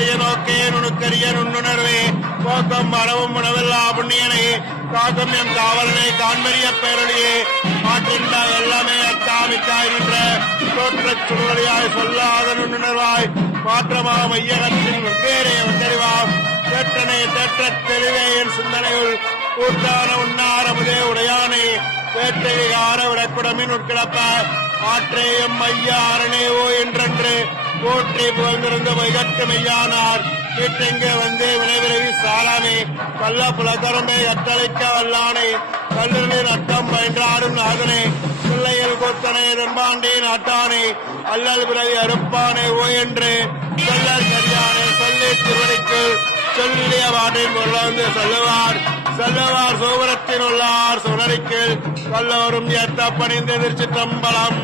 நோக்கரிய நோக்கே நுணுக்கரிய நுண்ணுணர்வே போக்கம் வரவும் உணவில்லா புண்ணியனை காக்கும் எம் காவலனை காண்பறிய பேரொழியே மாற்றின்ற எல்லாமே அத்தாமிக்காய் நின்ற தோற்றச் சுடலியாய் சொல்லாத நுண்ணுணர்வாய் மாற்றமா மையகத்தின் வெவ்வேறே வந்தறிவாம் தேற்றனை தேற்றத் தெளிவே என் சிந்தனையுள் கூட்டான உண்ணாரமுதே உடையானே வேட்டை ஆற விடக்குடமின் உட்கிடப்ப ஆற்றேயம் மையாரணேவோ என்றென்று போற்றி புகழ்ந்திருந்த வைகற்கு மெய்யானார் வீட்டெங்கே வந்து வினைவிரைவி சாலாமே கள்ள புலகரம்பை கட்டளைக்க வல்லானே கல்லூரில் அட்டம் பயின்றாடும் நாதனே பிள்ளையில் கூத்தனை நண்பாண்டே நாட்டானே அல்லல் பிறவி அறுப்பானே ஓ என்று சொல்லர் சரியானே சொல்லி திருவடிக்கு சொல்லிய வாட்டின் பொருளாந்து சொல்லுவார் சோபரத்தில் உள்ளார் சுடரிக்கு வல்லவரும் ஏத்த பணிந்து திருச்சிற்றம்பலம்.